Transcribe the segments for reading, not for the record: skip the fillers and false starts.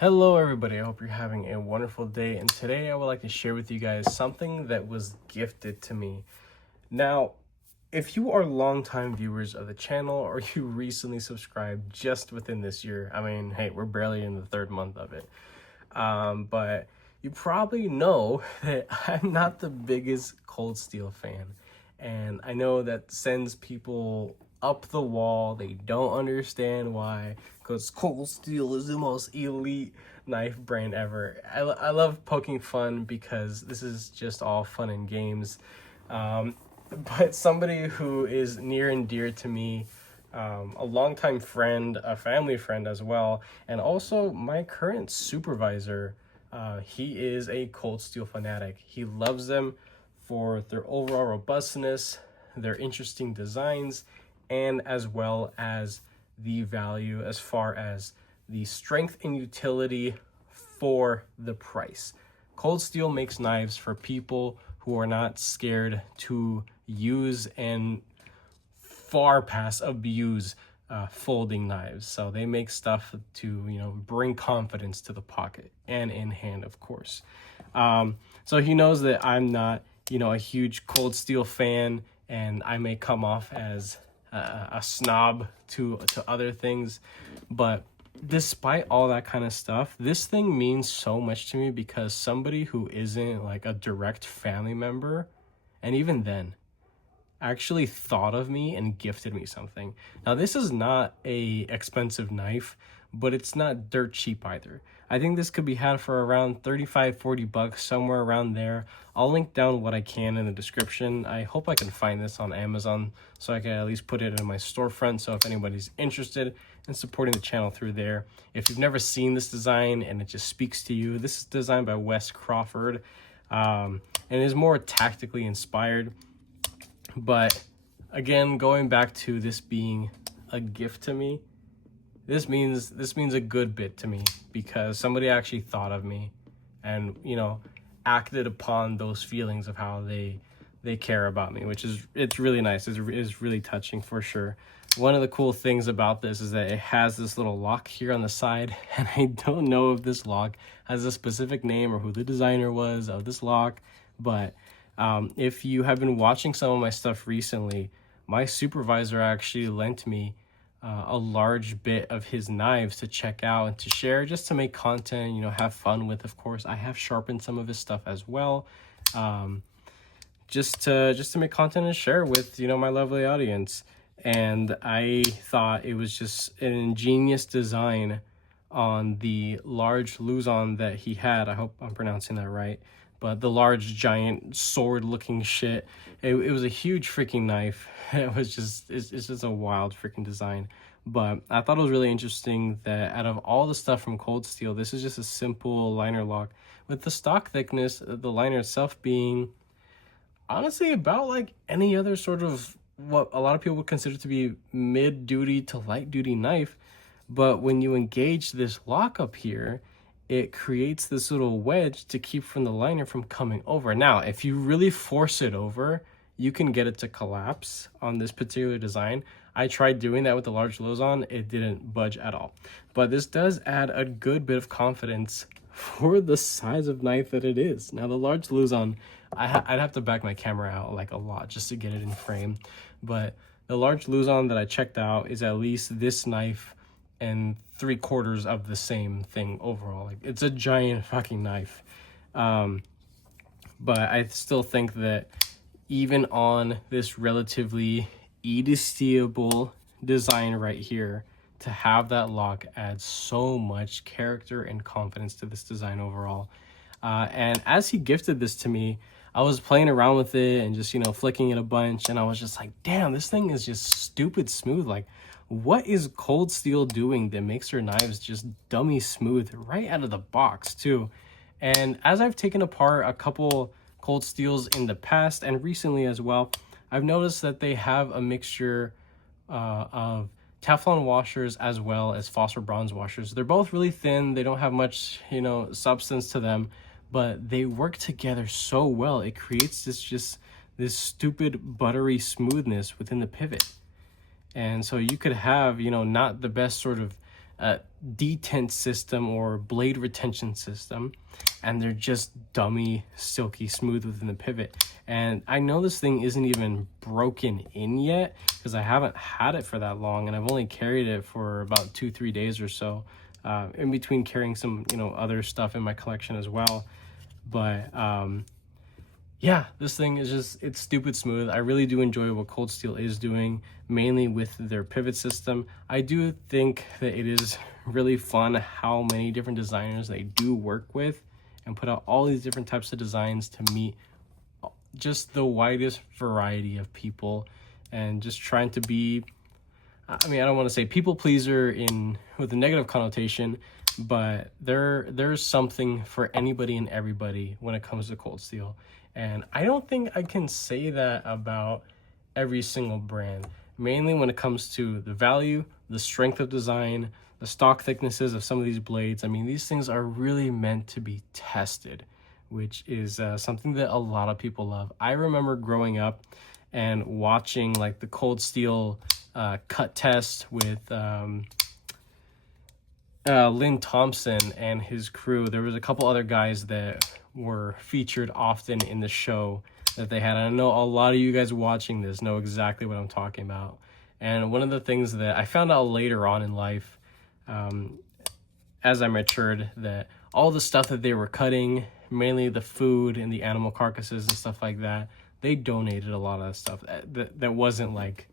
Hello everybody, I hope you're having a wonderful day, and today I would like to share with you guys something that was gifted to me. Now, if you are longtime viewers of the channel or you recently subscribed just within this year, I mean, hey, we're barely in the third month of it, but you probably know that I'm not the biggest Cold Steel fan, and I know that sends people up the wall. They don't understand why, because Cold Steel is the most elite knife brand ever. I love poking fun because this is just all fun and games. But somebody who is near and dear to me, a longtime friend, a family friend as well, and also my current supervisor, he is a Cold Steel fanatic. He loves them for their overall robustness, their interesting designs, and as well as the value as far as the strength and utility for the price. Cold Steel makes knives for people who are not scared to use and far past abuse folding knives. So they make stuff to, bring confidence to the pocket and in hand, of course. So he knows that I'm not, a huge Cold Steel fan, and I may come off as a snob to other things, but despite all that kind of stuff, this thing means so much to me because somebody who isn't like a direct family member, and even then, actually thought of me and gifted me something. Now, this is not a expensive knife, but it's not dirt cheap either. I think this could be had for around 35-40 bucks, somewhere around there. I'll link down what I can in the description. I hope I can find this on Amazon so I can at least put it in my storefront, so if anybody's interested in supporting the channel through there. If you've never seen this design and it just speaks to you, this is designed by Wes Crawford, and is more tactically inspired. But again, going back to this being a gift to me, this means a good bit to me because somebody actually thought of me and, acted upon those feelings of how they care about me, which is, it's really nice. It's really touching for sure. One of the cool things about this is that it has this little lock here on the side, and I don't know if this lock has a specific name or who the designer was of this lock, but if you have been watching some of my stuff recently, my supervisor actually lent me a large bit of his knives to check out and to share, just to make content, have fun with. Of course, I have sharpened some of his stuff as well, just to make content and share with, my lovely audience. And I thought it was just an ingenious design on the large Luzon that he had. I hope I'm pronouncing that right. But the large, giant, sword-looking shit. It was a huge freaking knife. It's just a wild freaking design. But I thought it was really interesting that out of all the stuff from Cold Steel, this is just a simple liner lock with the stock thickness, the liner itself being honestly about like any other sort of what a lot of people would consider to be mid-duty to light-duty knife. But when you engage this lock up here, it creates this little wedge to keep from the liner from coming over. Now, if you really force it over, you can get it to collapse on this particular design. I tried doing that with the large Luzon. It didn't budge at all. But this does add a good bit of confidence for the size of knife that it is. Now, the large Luzon, I'd have to back my camera out like a lot just to get it in frame. But the large Luzon that I checked out is at least this knife and 3/4 of the same thing overall. Like, it's a giant fucking knife. But I still think that even on this relatively edistable design right here, to have that lock adds so much character and confidence to this design overall. And as he gifted this to me, I was playing around with it and just, flicking it a bunch, and I was just like, damn, this thing is just stupid smooth. Like, what is Cold Steel doing that makes their knives just dummy smooth right out of the box too? And as I've taken apart a couple Cold Steels in the past and recently as well, I've noticed that they have a mixture of Teflon washers as well as phosphor bronze washers. They're both really thin. They don't have much, substance to them, but they work together so well. It creates this stupid buttery smoothness within the pivot. And so you could have, not the best sort of detent system or blade retention system, and they're just dummy, silky smooth within the pivot. And I know this thing isn't even broken in yet because I haven't had it for that long, and I've only carried it for about 2-3 days or so, in between carrying some other stuff in my collection as well. But yeah, this thing is just, it's stupid smooth. I really do enjoy what Cold Steel is doing, mainly with their pivot system. I do think that it is really fun how many different designers they do work with and put out all these different types of designs to meet just the widest variety of people, and just trying to be, I mean, I don't want to say people pleaser with a negative connotation, but there's something for anybody and everybody when it comes to Cold Steel. And I don't think I can say that about every single brand, mainly when it comes to the value, the strength of design, the stock thicknesses of some of these blades. I mean, these things are really meant to be tested, which is something that a lot of people love. I remember growing up and watching like the Cold Steel cut test with Lynn Thompson and his crew. There was a couple other guys that were featured often in the show that they had. And I know a lot of you guys watching this know exactly what I'm talking about. And one of the things that I found out later on in life, as I matured, that all the stuff that they were cutting, mainly the food and the animal carcasses and stuff like that, they donated a lot of that stuff that wasn't like,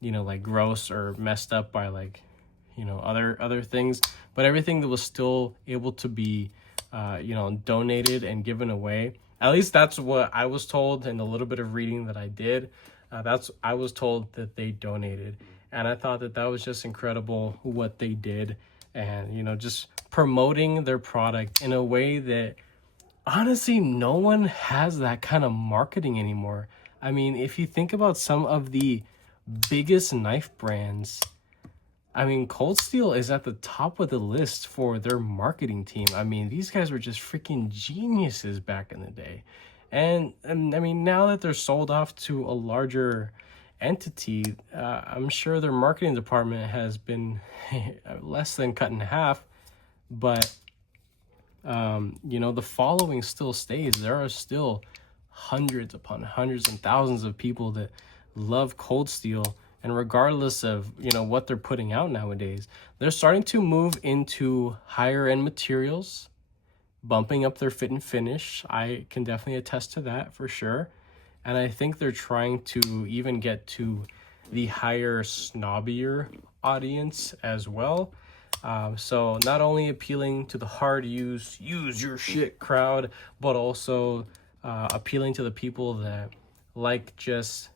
like gross or messed up by like, other things, but everything that was still able to be donated and given away. At least that's what I was told in the little bit of reading that I did. I was told that they donated, and I thought that was just incredible what they did, and just promoting their product in a way that honestly no one has that kind of marketing anymore. I mean, if you think about some of the biggest knife brands, I mean, Cold Steel is at the top of the list for their marketing team. I mean, these guys were just freaking geniuses back in the day. And I mean, now that they're sold off to a larger entity, I'm sure their marketing department has been less than cut in half. But, the following still stays. There are still hundreds upon hundreds and thousands of people that love Cold Steel. And regardless of, what they're putting out nowadays, they're starting to move into higher end materials, bumping up their fit and finish. I can definitely attest to that for sure. And I think they're trying to even get to the higher, snobbier audience as well. So not only appealing to the hard use your shit crowd, but also appealing to the people that like just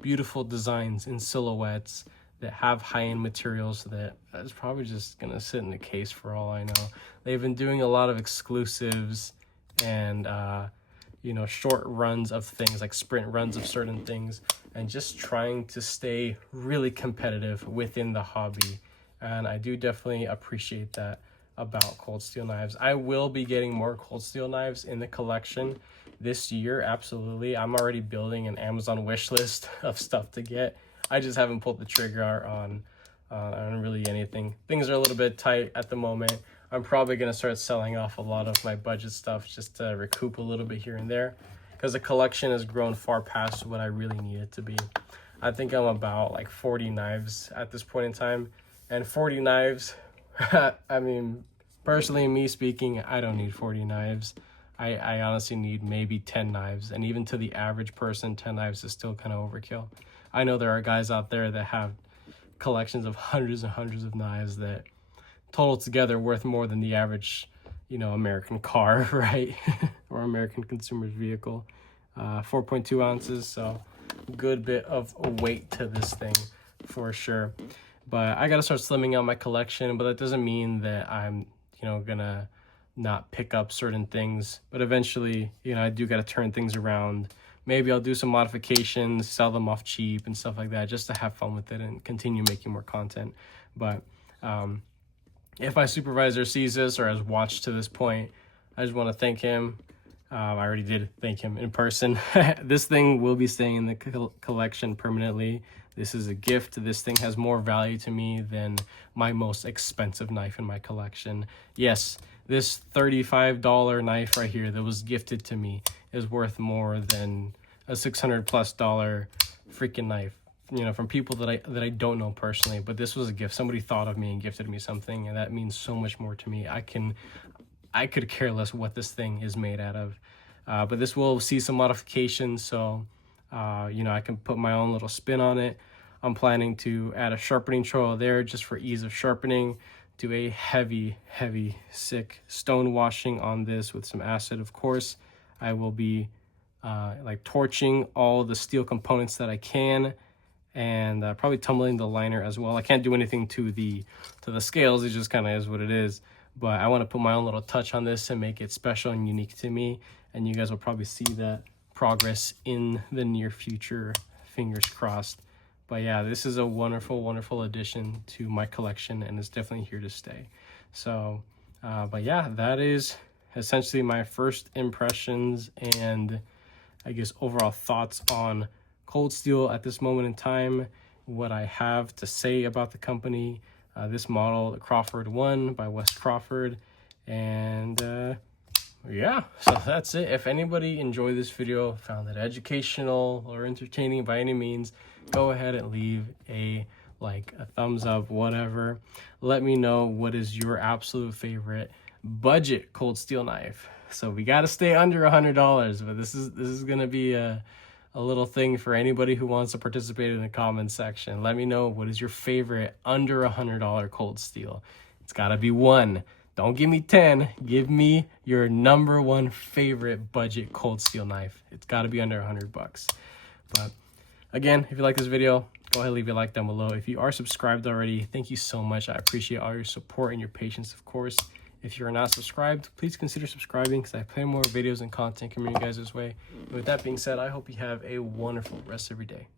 beautiful designs in silhouettes that have high-end materials that is probably just gonna sit in the case for all I know. They've been doing a lot of exclusives and short runs of things, like sprint runs of certain things, and just trying to stay really competitive within the hobby. And I do definitely appreciate that about Cold Steel knives. I will be getting more Cold Steel knives in the collection this year, absolutely. I'm already building an Amazon wish list of stuff to get. I just haven't pulled the trigger on really anything. Things are a little bit tight at the moment. I'm probably going to start selling off a lot of my budget stuff just to recoup a little bit here and there, because the collection has grown far past what I really need it to be. I think I'm about like 40 knives at this point in time, and 40 knives, I mean, personally, me speaking, I don't need 40 knives. I honestly need maybe 10 knives, and even to the average person, 10 knives is still kind of overkill. I know there are guys out there that have collections of hundreds and hundreds of knives that total together worth more than the average, American car, right? Or American consumer's vehicle. 4.2 ounces, so good bit of a weight to this thing for sure. But I gotta start slimming out my collection, but that doesn't mean that I'm, gonna not pick up certain things. But eventually, I do gotta turn things around. Maybe I'll do some modifications, sell them off cheap and stuff like that, just to have fun with it and continue making more content. But if my supervisor sees this or has watched to this point, I just want to thank him. I already did thank him in person. This thing will be staying in the collection permanently. This is a gift. This thing has more value to me than my most expensive knife in my collection. Yes, this $35 knife right here that was gifted to me is worth more than a $600+ freaking knife, you know, from people that I don't know personally. But this was a gift. Somebody thought of me and gifted me something, and that means so much more to me. I could care less what this thing is made out of. But this will see some modifications, so you know, I can put my own little spin on it. I'm planning to add a sharpening trowel there just for ease of sharpening. Do a heavy, sick stone washing on this with some acid, of course. I will be like torching all the steel components that I can, and probably tumbling the liner as well. I can't do anything to the scales. It just kind of is what it is. But I want to put my own little touch on this and make it special and unique to me. And you guys will probably see that progress in the near future, fingers crossed. But yeah, this is a wonderful addition to my collection, and it's definitely here to stay. So, but yeah, that is essentially my first impressions and I guess overall thoughts on Cold Steel at this moment in time, what I have to say about the company. This model, the Crawford 1 by Wes Crawford. And yeah, so that's it. If anybody enjoyed this video, found it educational or entertaining by any means, go ahead and leave a like, a thumbs up, whatever. Let me know what is your absolute favorite budget Cold Steel knife. So we got to stay under $100, but this is gonna be a little thing for anybody who wants to participate in the comments section. Let me know what is your favorite under $100 Cold Steel. It's gotta be one. Don't give me 10. Give me your number one favorite budget Cold Steel knife. It's gotta be under $100. But again, if you like this video, go ahead and leave a like down below. If you are subscribed already, thank you so much. I appreciate all your support and your patience, of course. If you're not subscribed, please consider subscribing because I play more videos and content coming you guys this way. And with that being said, I hope you have a wonderful rest of your day.